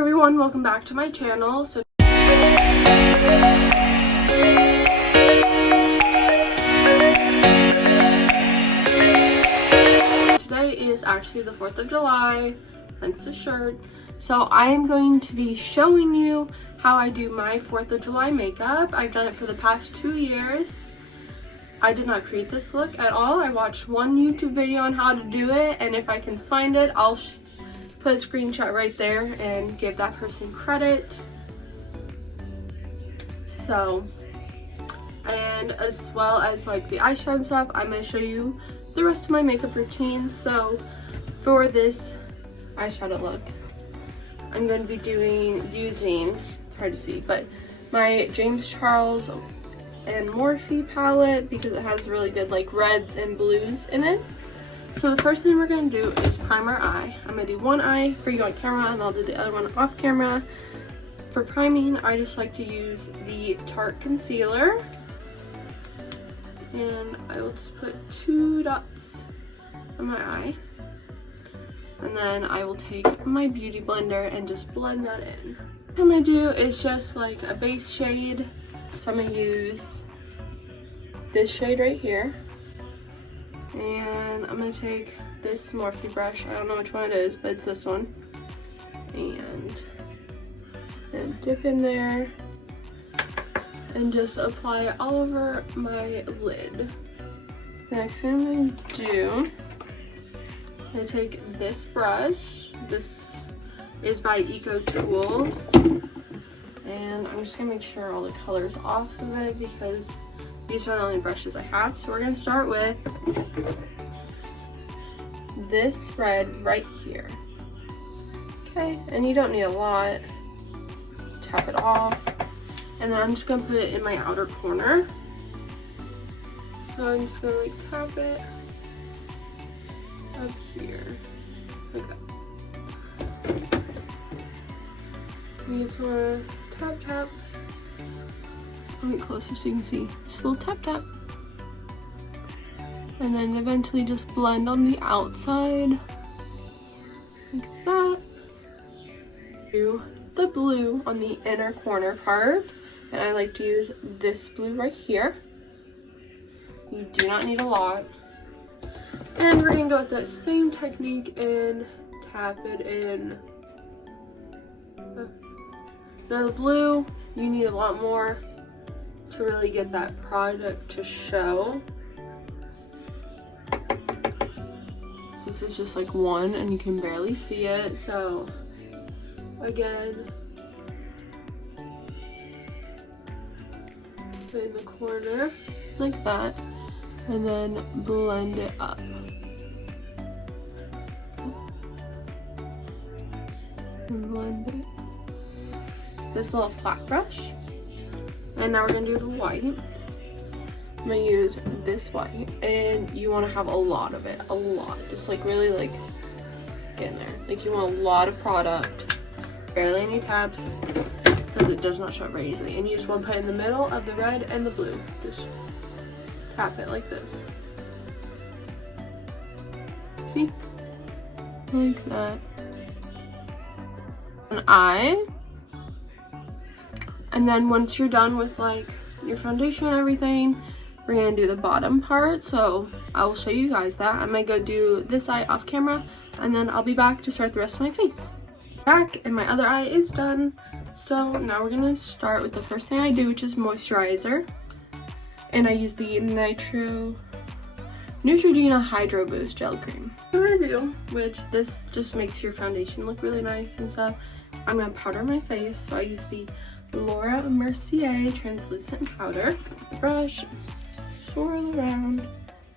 everyone, welcome back to my channel. So today is actually the 4th of July, hence the shirt. So I am going to be showing you how I do my 4th of July makeup. I've done it for the past 2 years. I did not create this look at all. I watched one YouTube video on how to do it, and if I can find it, I'll put a screenshot right there and give that person credit. So, and as well as like the eyeshadow and stuff, I'm going to show you the rest of my makeup routine. So for this eyeshadow look, I'm going to be using, it's hard to see, but my James Charles and Morphe palette because it has really good like reds and blues in it. So the first thing we're going to do is prime our eye. I'm going to do one eye for you on camera and I'll do the other one off camera. For priming, I just like to use the Tarte concealer. And I will just put 2 dots on my eye. And then I will take my beauty blender and just blend that in. What I'm going to do is just like a base shade. So I'm going to use this shade right here. And I'm going to take this Morphe brush, I don't know which one it is, but it's this one, and dip in there and just apply it all over my lid. Next thing I'm going to do, I'm going to take this brush, this is by Eco Tools, and I'm just going to make sure all the color's off of it because these are the only brushes I have. So we're going to start with this red right here. Okay, and you don't need a lot. Tap it off. And then I'm just going to put it in my outer corner. So I'm just going to like tap it up here. Like that. You just want to tap, tap. I'll get closer so you can see. Just a little tap tap. And then eventually just blend on the outside. Like that. Do the blue on the inner corner part. And I like to use this blue right here. You do not need a lot. And we're going to go with that same technique and tap it in. The blue, you need a lot more to really get that product to show. This is just like one and you can barely see it, so again, put in the corner like that and then blend it up. And blend it. This little flat brush. And now we're going to do the white. I'm going to use this white. And you want to have a lot of it. A lot. Just like really like get in there. Like you want a lot of product. Barely any taps. Because it does not show up very easily. And you just want to put it in the middle of the red and the blue. Just tap it like this. See? Like that. An eye. And then once you're done with like your foundation and everything, we're gonna do the bottom part. So I will show you guys that. I'm gonna go do this eye off camera and then I'll be back to start the rest of my face. Back and my other eye is done. So now we're gonna start with the first thing I do, which is moisturizer. And I use the Neutrogena Hydro Boost Gel Cream. What I'm gonna do, which this just makes your foundation look really nice and stuff, I'm gonna powder my face. So I use the Laura Mercier translucent powder. Brush, swirl around,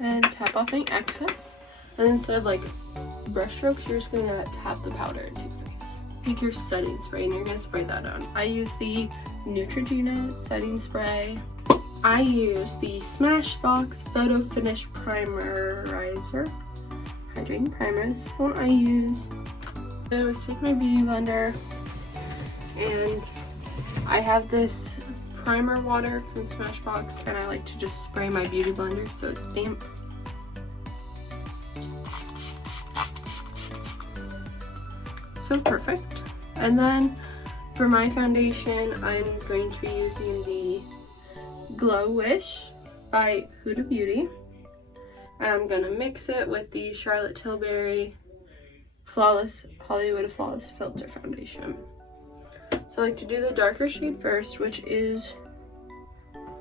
and tap off any excess. And instead of like brush strokes, you're just gonna tap the powder into your face. Take your setting spray and you're gonna spray that on. I use the Neutrogena setting spray. I use the Smashbox Photo Finish Primerizer Hydrating Primer. This is the one I use. So I take my beauty blender and I have this primer water from Smashbox and I like to just spray my beauty blender so it's damp. So perfect. And then for my foundation, I'm going to be using the Glow Wish by Huda Beauty. I'm gonna mix it with the Charlotte Tilbury Hollywood Flawless Filter Foundation. So I like to do the darker shade first, which is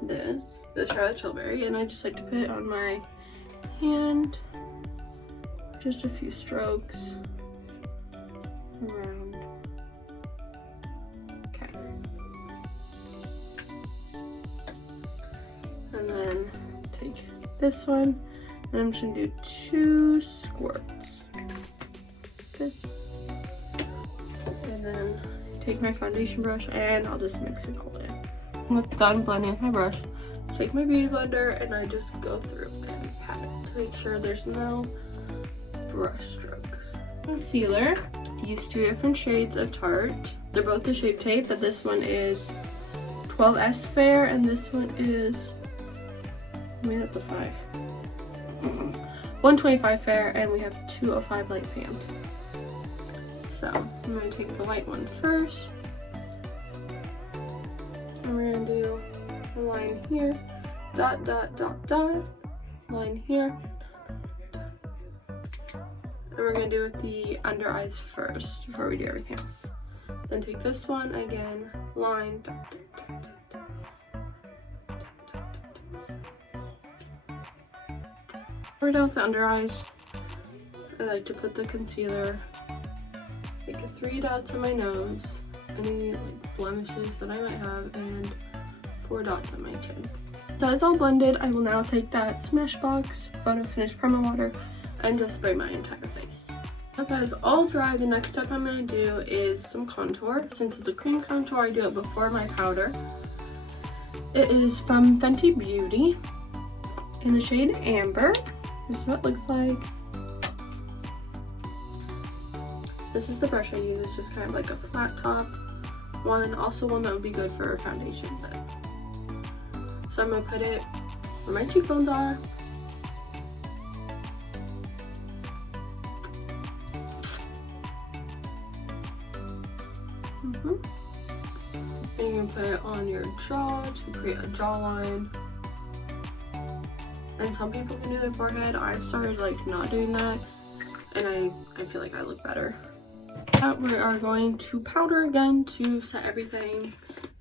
the Charlotte Tilbury, and I just like to put it on my hand, just a few strokes around. Okay. And then take this one, and I'm just gonna do 2 squirts. This. And then take my foundation brush and I'll just mix it all in. When I'm done blending with my brush, take my beauty blender and I just go through and pat it to make sure there's no brush strokes. Concealer, I use 2 different shades of Tarte. They're both the Shape Tape, but this one is 12S Fair and this one is, maybe that's a 5. 125 Fair, and we have 205 Light Sand. So I'm going to take the light one first. And we're going to do a line here, dot, dot, dot, dot, line here. And we're going to do with the under eyes first before we do everything else. Then take this one again, line, dot, dot, dot, dot. We're done with the under eyes. I like to put the concealer, make 3 dots on my nose, any blemishes that I might have, and 4 dots on my chin. So it's all blended. I will now take that Smashbox Photo Finish Primer Water and just spray my entire face. Now that is all dry, the next step I'm going to do is some contour. Since it's a cream contour, I do it before my powder. It is from Fenty Beauty in the shade Amber. This is what it looks like. This is the brush I use. It's just kind of like a flat top one. Also one that would be good for a foundation set. So I'm going to put it where my cheekbones are. And you're going to put it on your jaw to create a jawline. And some people can do their forehead. I've started like not doing that, and I feel like I look better. Now we are going to powder again to set everything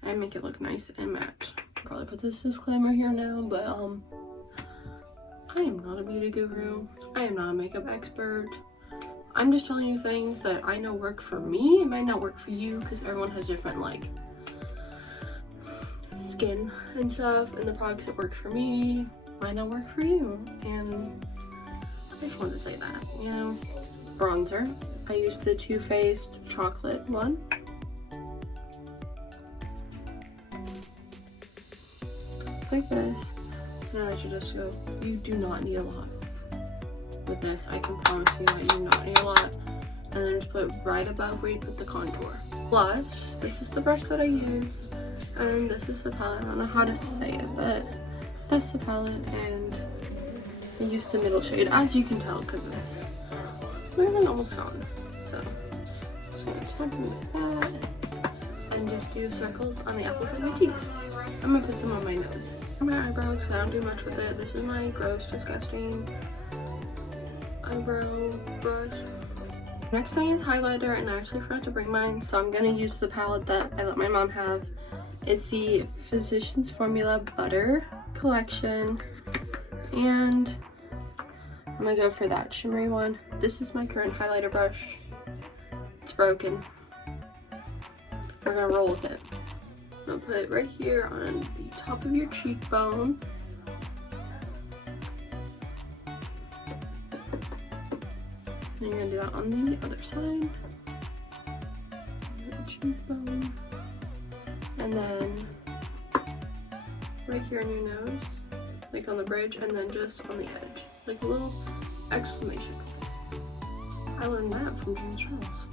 and make it look nice and matte. Probably put this disclaimer here now, but I am not a beauty guru. I am not a makeup expert. I'm just telling you things that I know work for me. It might not work for you because everyone has different like skin and stuff, and the products that work for me might not work for you, and I just wanted to say that, you know. Bronzer, I used the Too Faced chocolate one. It's like this, and I let you just go. You do not need a lot with this. I can promise you that you do not need a lot. And then just put it right above where you put the contour. Blush, this is the brush that I use, and this is the palette. I don't know how to say it, but that's the palette, and I use the middle shade, as you can tell, because it's almost gone. So I'm just gonna tap it like that, and just do circles on the apples of my cheeks. I'm gonna put some on my nose. For my eyebrows, because I don't do much with it. This is my gross, disgusting eyebrow brush. Next thing is highlighter, and I actually forgot to bring mine, so I'm gonna use the palette that I let my mom have. It's the Physicians Formula Butter collection, and I'm gonna go for that shimmery one. This is my current highlighter brush. It's broken. We're gonna roll with it. I'm gonna put it right here on the top of your cheekbone. And you're gonna do that on the other side. The cheekbone. And then right here on your nose, like on the bridge, and then just on the edge, like a little exclamation point. I learned that from James Charles.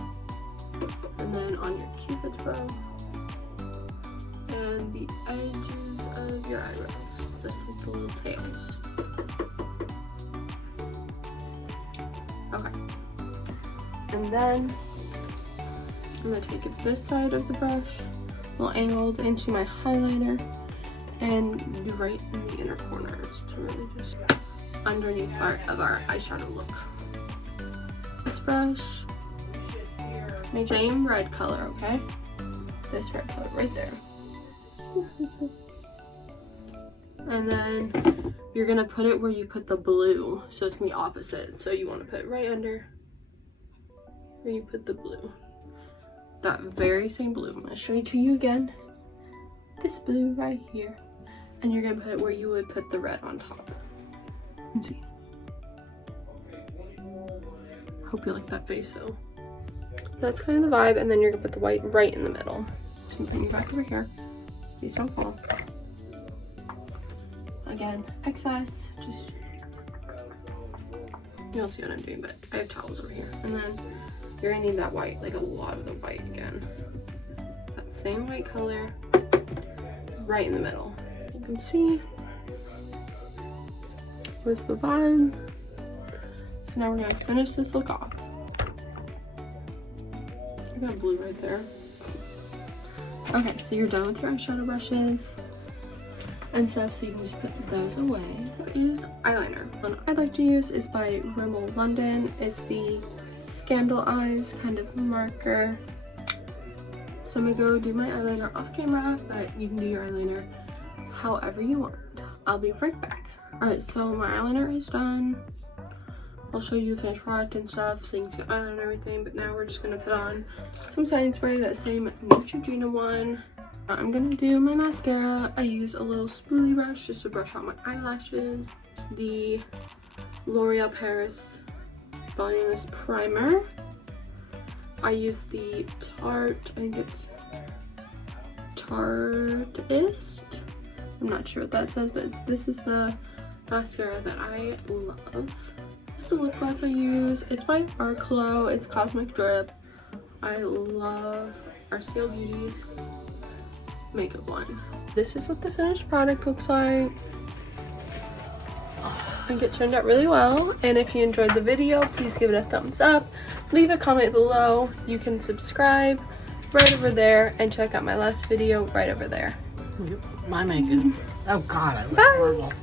And then on your cupid's bow, and the edges of your eyebrows, just like the little tails. Okay. And then I'm gonna take it this side of the brush, a little angled into my highlighter, and do right in the inner corners to really just underneath part of our eyeshadow look. This brush, make the same red color, okay? This red color right there. And then you're gonna put it where you put the blue, so it's gonna be opposite. So you want to put it right under where you put the blue. That very same blue. I'm gonna show it to you again. This blue right here. And you're gonna put it where you would put the red on top. Let's see. Hope you like that face though. That's kind of the vibe, and then you're gonna put the white right in the middle. So I'm putting you back over here. Please don't fall. Again, excess, just, you don't see what I'm doing, but I have towels over here. And then you're gonna need that white, like a lot of the white again. That same white color, right in the middle. You can see, that's the vibe. So now we're gonna finish this look off. I got blue right there. Okay, so you're done with your eyeshadow brushes and stuff, so you can just put those away. Use eyeliner. One I like to use is by Rimmel London. It's the Scandal Eyes kind of marker. So I'm gonna go do my eyeliner off camera, but you can do your eyeliner however you want. I'll be right back. Alright, so my eyeliner is done. I'll show you the finished product and stuff so you can see eyeliner and everything, but now we're just gonna put on some setting spray, that same Neutrogena one. I'm gonna do my mascara. I use a little spoolie brush just to brush out my eyelashes. The L'Oreal Paris Voluminous Primer. I use the Tarte, I think it's Tarteist. I'm not sure what that says, but this is the mascara that I love. This is the lip gloss I use. It's by Arclo. It's Cosmic Drip. I love RCL Beauty's makeup line. This is what the finished product looks like. I think it turned out really well, and if you enjoyed the video, please give it a thumbs up, leave a comment below. You can subscribe right over there and check out my last video right over there. My makeup. Oh god, I look Bye. horrible.